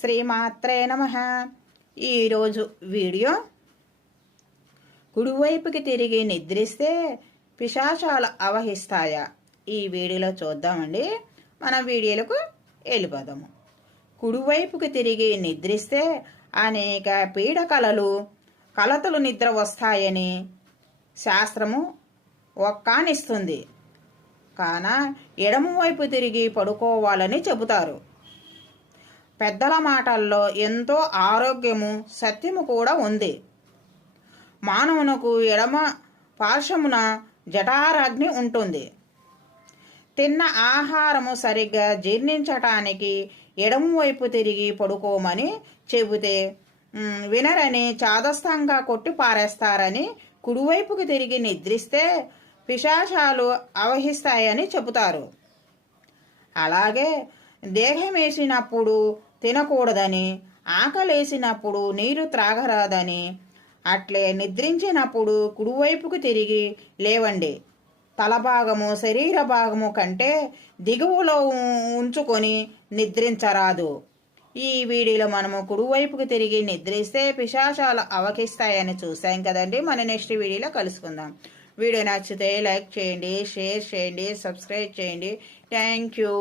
శ్రీమాత్రే నమః. ఈరోజు వీడియో కుడివైపుకి తిరిగి నిద్రిస్తే పిశాచాలు అవహిస్తాయా? ఈ వీడియోలో చూద్దామండి. మనం వీడియోలకు వెళ్ళిపోదాము. కుడివైపుకి తిరిగి నిద్రిస్తే అనేక కలతలు నిద్ర వస్తాయని శాస్త్రము ఒక్కానిస్తుంది. కాన ఎడమవైపు తిరిగి పడుకోవాలని చెబుతారు. పెద్దల మాటల్లో ఎంతో ఆరోగ్యము సత్యము కూడా ఉంది. మానవునకు ఎడమ పార్శ్వమున జఠరాగ్ని ఉంటుంది. తిన్న ఆహారము సరిగ్గా జీర్ణించటానికి ఎడమవైపు తిరిగి పడుకోమని చెబితే వినరని చాదస్తంగా కొట్టి పారేస్తారని కుడివైపుకి తిరిగి నిద్రిస్తే పిశాచాలు అవహిస్తాయని చెబుతారు. అలాగే దేహమేసినప్పుడు తినకూడదని, ఆకలేసినప్పుడు నీరు త్రాగరాదని, అట్లే నిద్రించినప్పుడు కుడివైపుకు తిరిగి లేవండి. తలభాగము శరీర భాగము కంటే దిగువలో ఉంచుకొని నిద్రించరాదు. ఈ వీడియోలో మనము కుడివైపుకు తిరిగి నిద్రిస్తే పిశాచాలు అవకిస్తాయని చూసాం కదండి. మన నెక్స్ట్ వీడియోలో కలుసుకుందాం. వీడియో నచ్చితే లైక్ చేయండి, షేర్ చేయండి, సబ్స్క్రైబ్ చేయండి. Thank you.